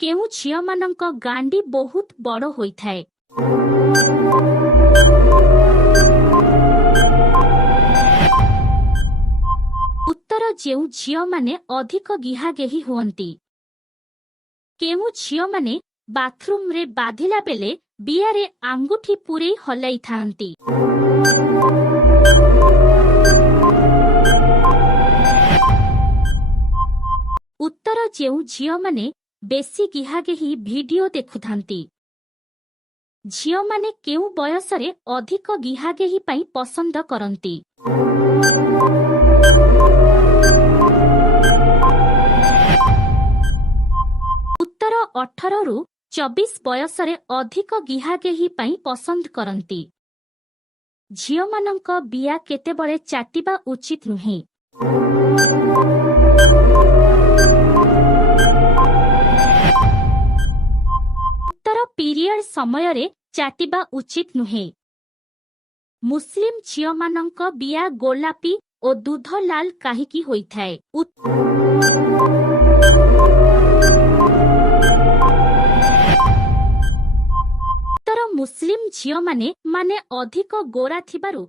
କେଉଁ ଝିଅମାନଙ୍କ ଗାଣ୍ଡି ବହୁତ ବଡ଼ ହୋଇଥାଏ? ଉତ୍ତର ଯେଉଁ ଝିଅମାନେ ଅଧିକ ଗିହାଗେହି ହୁଅନ୍ତି। କେଉଁ ଝିଅମାନେ ବାଥରୁମରେ ବାଧିଲା ବେଳେ ବିଆରେ ଆଙ୍ଗୁଠି ପୂରେଇ ହଲାଇଥାନ୍ତି? ଉତ୍ତର ଯେଉଁ ଝିଅମାନେ ବେଶୀ ଗିହାଗେହି ଭିଡିଓ ଦେଖୁଥାନ୍ତି। ଝିଅମାନେ କେଉଁ ବୟସରେ ଅଧିକ ଗିହାଗେହି ପାଇଁ ପସନ୍ଦ କରନ୍ତି? ଉତ୍ତର 18ରୁ 24 ବୟସରେ ଅଧିକ ଗିହାଗେହି ପାଇଁ ପସନ୍ଦ କରନ୍ତି। ଝିଅମାନଙ୍କ ବିଆ କେତେବେଳେ ଚାଟିବା ଉଚିତ ନୁହେଁ? ଉତ୍ତର ପିରିୟଡ୍ ସମୟରେ ଚାଟିବା ଉଚିତ ନୁହେଁ। ମୁସଲିମ ଝିଅମାନଙ୍କ ବିଆ ଗୋଲାପୀ ଓ ଦୁଧ ଲାଲ କାହିଁକି ହୋଇଥାଏ? ଉତ୍ତର ମୁସଲିମ ଝିଅମାନେ ଅଧିକ ଗୋରା ଥିବାରୁ